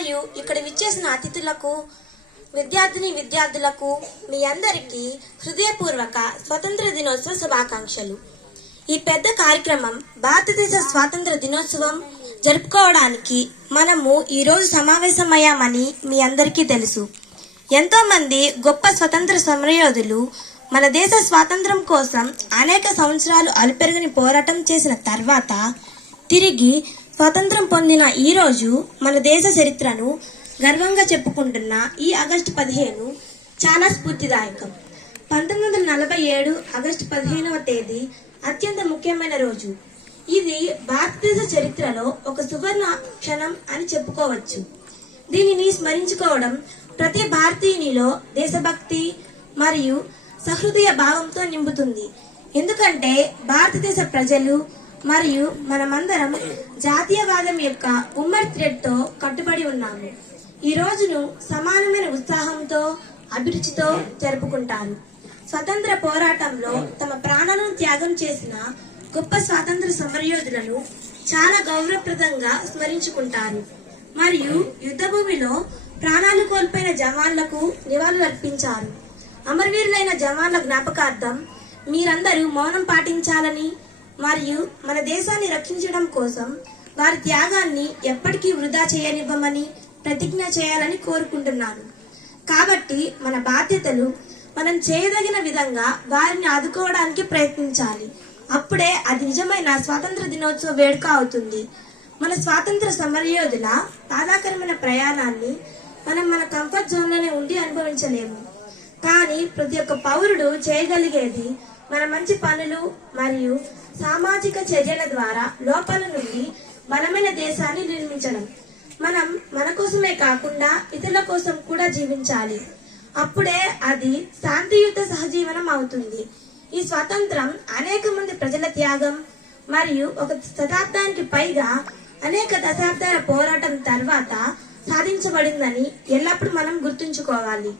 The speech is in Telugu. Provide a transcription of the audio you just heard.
మరియు ఇక్కడ విచ్చేసిన అతిథులకు, విద్యార్థులకు మీ అందరికీ హృదయపూర్వక స్వతంత్ర దినోత్సవ శుభాకాంక్షలు. ఈ పెద్ద కార్యక్రమం భారతదేశ స్వాతంత్ర దినోత్సవం జరుపుకోవడానికి మనము ఈరోజు సమావేశమయ్యామని మీ అందరికీ తెలుసు. ఎంతో మంది గొప్ప స్వతంత్ర సమరయోధులు మన దేశ స్వాతంత్రం కోసం అనేక సంవత్సరాలు అలుపెరగని పోరాటం చేసిన తర్వాత తిరిగి స్వాతంత్రం పొందిన ఈ రోజు మన దేశ చరిత్రను గర్వంగా చెప్పుకుంటున్న ఈ ఆగస్టు 15 చాలా స్ఫూర్తిదాయకం. 1947 ఆగస్టు 15వ తేదీ అత్యంత ముఖ్యమైన రోజు. ఇది భారతదేశ చరిత్రలో ఒక సువర్ణ క్షణం అని చెప్పుకోవచ్చు. దీనిని స్మరించుకోవడం ప్రతి భారతీయునిలో దేశభక్తి మరియు సహృదయ భావంతో నింపుతుంది. ఎందుకంటే భారతదేశ ప్రజలు మరియు మనమందరం జాతీయవాదం యొక్క ఉమ్మడి థ్రెడ్తో కట్టుబడి ఉన్నాము. ఈ రోజును సమానమైన ఉత్సాహంతో, అభిరుచితో జరుపుకుంటారు. స్వతంత్ర పోరాటంలో తమ ప్రాణాలను త్యాగం చేసిన గొప్ప స్వాతంత్ర సమరయోధులను చాలా గౌరవప్రదంగా స్మరించుకుంటారు. మరియు యుద్ధభూమిలో ప్రాణాలు కోల్పోయిన జవాన్లకు నివాళులు అర్పించారు. అమరవీరులైన జవాన్ల జ్ఞాపకార్థం మీరందరూ మౌనం పాటించాలని మరియు మన దేశాన్ని రక్షించడం కోసం వారి త్యాగాన్ని ఎప్పటికీ వృధా చేయనివ్వమని ప్రతిజ్ఞ చేయాలని కోరుకుంటున్నాను. కాబట్టి మన బాధ్యతలు మనం చేయదగిన విధంగా వారిని ఆదుకోవడానికి ప్రయత్నించాలి. అప్పుడే అది నిజమైన స్వాతంత్ర దినోత్సవ వేడుక అవుతుంది. మన స్వాతంత్ర సమరయోధుల బాధాకరమైన ప్రయాణాన్ని మనం మన కంఫర్ట్ జోన్లోనే ఉండి అనుభవించలేము. కానీ ప్రతి ఒక్క పౌరుడు చేయగలిగేది మన మంచి పనులు మరియు సామాజిక చర్యల ద్వారా లోపాల నుండి బలమైన దేశాన్ని నిర్మించడం. మనం మన కోసమే కాకుండా ఇతరుల కోసం కూడా జీవించాలి. అప్పుడే అది శాంతియుత సహజీవనం అవుతుంది. ఈ స్వాతంత్రం అనేక మంది ప్రజల త్యాగం మరియు ఒక శతాబ్దానికి పైగా అనేక దశాబ్దాల పోరాటం తర్వాత సాధించబడిందని ఎల్లప్పుడూ మనం గుర్తుంచుకోవాలి.